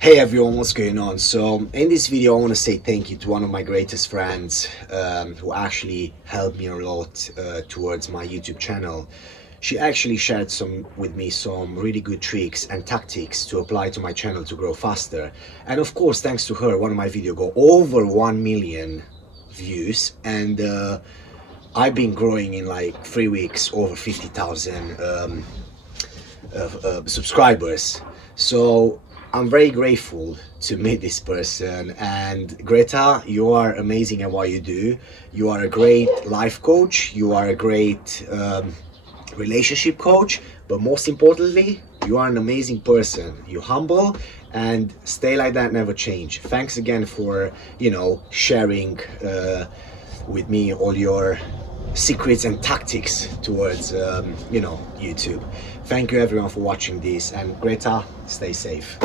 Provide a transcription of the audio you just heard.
Hey everyone, what's going on? So in this video I want to say thank you to one of my greatest friends who actually helped me a lot towards my YouTube channel. She actually shared with me some really good tricks and tactics to apply to my channel to grow faster. And of course, thanks to her, one of my videos got over 1 million views, and I've been growing in like 3 weeks over 50,000 subscribers. So I'm very grateful to meet this person. And Greta, you are amazing at what you do. You are a great life coach. You are a great relationship coach. But most importantly, you are an amazing person. You're humble and stay like that, never change. Thanks again for, sharing with me all your secrets and tactics towards YouTube. Thank you everyone for watching this, and Greta, stay safe.